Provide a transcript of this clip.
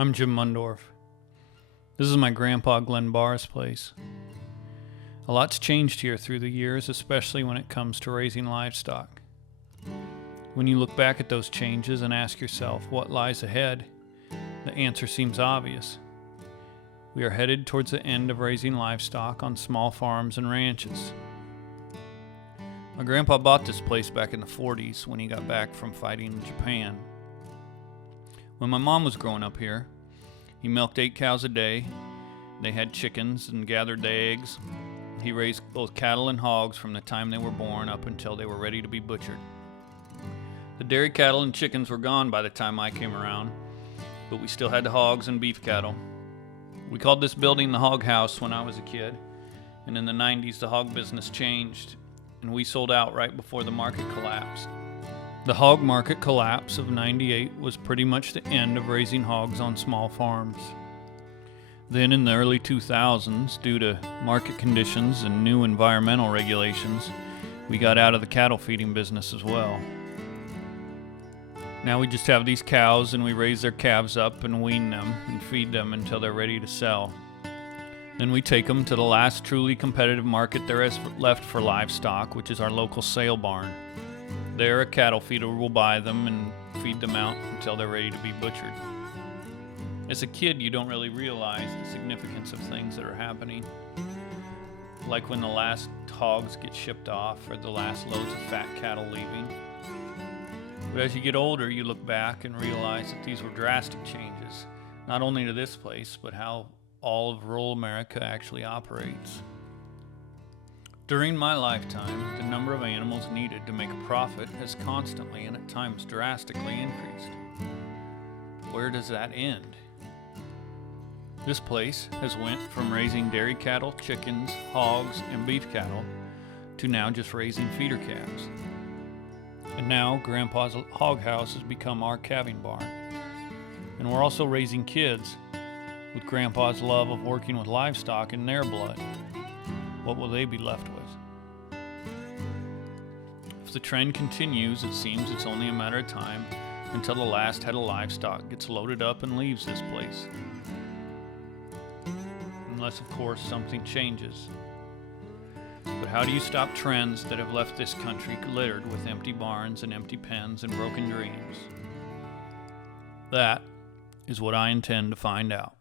I'm Jim Mundorf. This is my grandpa Glenn Barr's place. A lot's changed here through the years, especially when it comes to raising livestock. When you look back at those changes and ask yourself what lies ahead, the answer seems obvious. We are headed towards the end of raising livestock on small farms and ranches. My grandpa bought this place back in the 40s when he got back from fighting in Japan. When my mom was growing up here, he milked 8 cows a day. They had chickens and gathered the eggs. He raised both cattle and hogs from the time they were born up until they were ready to be butchered. The dairy cattle and chickens were gone by the time I came around, but we still had the hogs and beef cattle. We called this building the hog house when I was a kid, and in the 90s the hog business changed, and we sold out right before the market collapsed. The hog market collapse of '98 was pretty much the end of raising hogs on small farms. Then in the early 2000s, due to market conditions and new environmental regulations, we got out of the cattle feeding business as well. Now we just have these cows and we raise their calves up and wean them and feed them until they're ready to sell. Then we take them to the last truly competitive market there is left for livestock, which is our local sale barn. There, a cattle feeder will buy them and feed them out until they're ready to be butchered. As a kid, you don't really realize the significance of things that are happening, like when the last hogs get shipped off or the last loads of fat cattle leaving. But as you get older, you look back and realize that these were drastic changes, not only to this place, but how all of rural America actually operates. During my lifetime, the number of animals needed to make a profit has constantly and at times drastically increased. Where does that end? This place has went from raising dairy cattle, chickens, hogs, and beef cattle to now just raising feeder calves. And now Grandpa's hog house has become our calving barn. And we're also raising kids with Grandpa's love of working with livestock in their blood. What will they be left with? If the trend continues, it seems it's only a matter of time until the last head of livestock gets loaded up and leaves this place. Unless, of course, something changes. But how do you stop trends that have left this country littered with empty barns and empty pens and broken dreams? That is what I intend to find out.